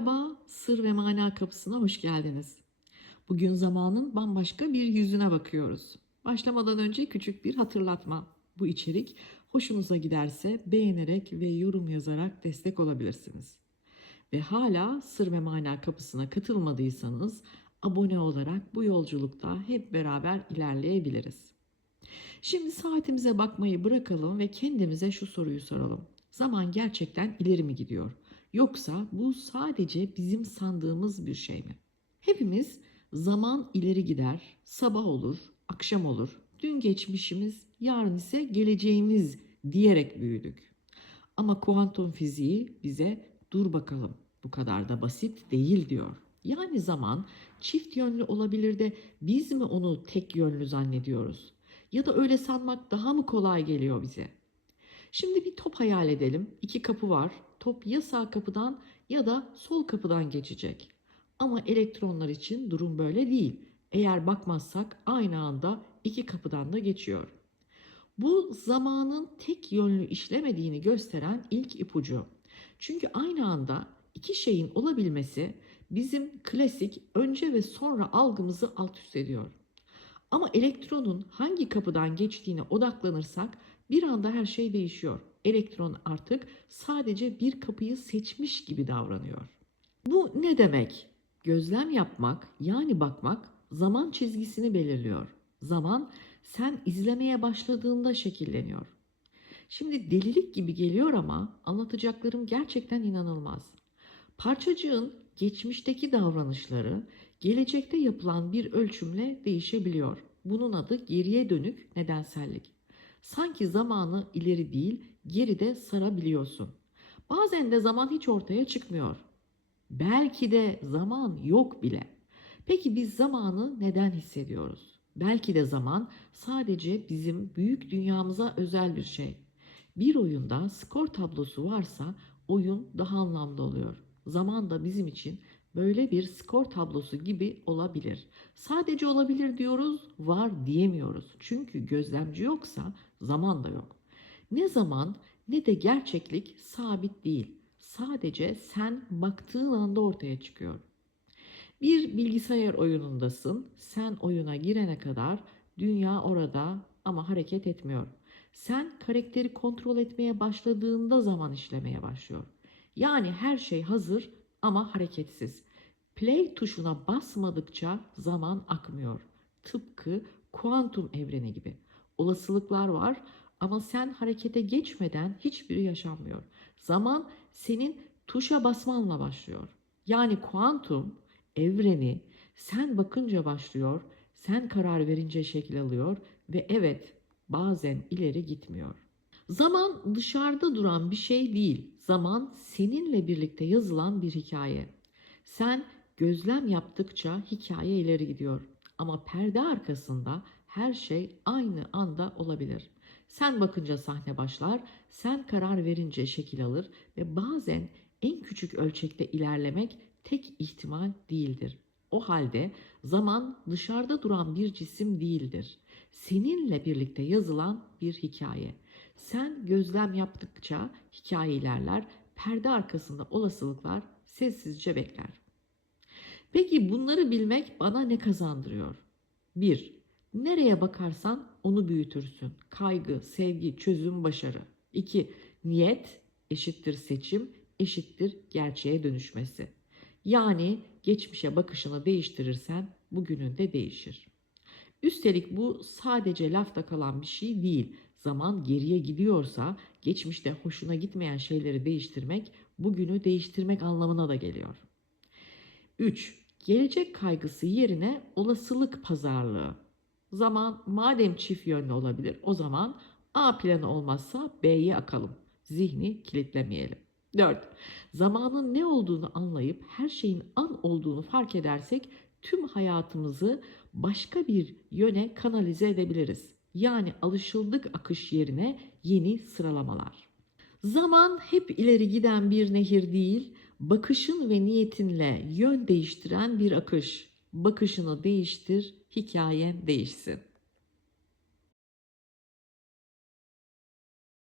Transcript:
Merhaba, Sır ve Mana Kapısı'na hoş geldiniz. Bugün zamanın bambaşka bir yüzüne bakıyoruz. Başlamadan önce küçük bir hatırlatma. Bu içerik hoşunuza giderse beğenerek ve yorum yazarak destek olabilirsiniz. Ve hala Sır ve Mana Kapısı'na katılmadıysanız abone olarak bu yolculukta hep beraber ilerleyebiliriz. Şimdi saatimize bakmayı bırakalım ve kendimize şu soruyu soralım. Zaman gerçekten ileri mi gidiyor? Yoksa bu sadece bizim sandığımız bir şey mi? Hepimiz zaman ileri gider, sabah olur, akşam olur, dün geçmişimiz, yarın ise geleceğimiz diyerek büyüdük. Ama kuantum fiziği bize dur bakalım bu kadar da basit değil diyor. Yani zaman çift yönlü olabilir de biz mi onu tek yönlü zannediyoruz? Ya da öyle sanmak daha mı kolay geliyor bize? Şimdi bir top hayal edelim. İki kapı var. Top ya sağ kapıdan ya da sol kapıdan geçecek. Ama elektronlar için durum böyle değil. Eğer bakmazsak aynı anda iki kapıdan da geçiyor. Bu zamanın tek yönlü işlemediğini gösteren ilk ipucu. Çünkü aynı anda iki şeyin olabilmesi bizim klasik önce ve sonra algımızı alt üst ediyor. Ama elektronun hangi kapıdan geçtiğine odaklanırsak bir anda her şey değişiyor. Elektron artık sadece bir kapıyı seçmiş gibi davranıyor. Bu ne demek? Gözlem yapmak yani bakmak zaman çizgisini belirliyor. Zaman sen izlemeye başladığında şekilleniyor. Şimdi delilik gibi geliyor ama anlatacaklarım gerçekten inanılmaz. Parçacığın geçmişteki davranışları gelecekte yapılan bir ölçümle değişebiliyor. Bunun adı geriye dönük nedensellik. Sanki zamanı ileri değil, geride sarabiliyorsun. Bazen de zaman hiç ortaya çıkmıyor. Belki de zaman yok bile. Peki biz zamanı neden hissediyoruz? Belki de zaman sadece bizim büyük dünyamıza özel bir şey. Bir oyunda skor tablosu varsa oyun daha anlamlı oluyor. Zaman da bizim için böyle bir skor tablosu gibi olabilir. Sadece olabilir diyoruz, var diyemiyoruz. Çünkü gözlemci yoksa zaman da yok. Ne zaman ne de gerçeklik sabit değil. Sadece sen baktığın anda ortaya çıkıyor. Bir bilgisayar oyunundasın. Sen oyuna girene kadar dünya orada ama hareket etmiyor. Sen karakteri kontrol etmeye başladığında zaman işlemeye başlıyor. Yani her şey hazır ama hareketsiz. Play tuşuna basmadıkça zaman akmıyor. Tıpkı kuantum evreni gibi. Olasılıklar var ama sen harekete geçmeden hiçbiri yaşanmıyor. Zaman senin tuşa basmanla başlıyor. Yani kuantum evreni sen bakınca başlıyor, sen karar verince şekil alıyor ve evet bazen ileri gitmiyor. Zaman dışarıda duran bir şey değil. Zaman seninle birlikte yazılan bir hikaye. Sen gözlem yaptıkça hikaye ileri gidiyor. Ama perde arkasında her şey aynı anda olabilir. Sen bakınca sahne başlar, sen karar verince şekil alır ve bazen en küçük ölçekte ilerlemek tek ihtimal değildir. O halde zaman dışarıda duran bir cisim değildir. Seninle birlikte yazılan bir hikaye. Sen gözlem yaptıkça hikaye ilerler, perde arkasında olasılıklar sessizce bekler. Peki bunları bilmek bana ne kazandırıyor? 1. Nereye bakarsan onu büyütürsün. Kaygı, sevgi, çözüm, başarı. 2. Niyet eşittir seçim, eşittir gerçeğe dönüşmesi. Yani geçmişe bakışını değiştirirsen bugünün de değişir. Üstelik bu sadece lafta kalan bir şey değil. Zaman geriye gidiyorsa geçmişte hoşuna gitmeyen şeyleri değiştirmek bugünü değiştirmek anlamına da geliyor. 3. Gelecek kaygısı yerine olasılık pazarlığı. Zaman madem çift yönlü olabilir o zaman A planı olmazsa B'ye akalım. Zihni kilitlemeyelim. 4. Zamanın ne olduğunu anlayıp her şeyin an olduğunu fark edersek tüm hayatımızı başka bir yöne kanalize edebiliriz. Yani alışıldık akış yerine yeni sıralamalar. Zaman hep ileri giden bir nehir değil, bakışın ve niyetinle yön değiştiren bir akış. Bakışını değiştir, hikayen değişsin.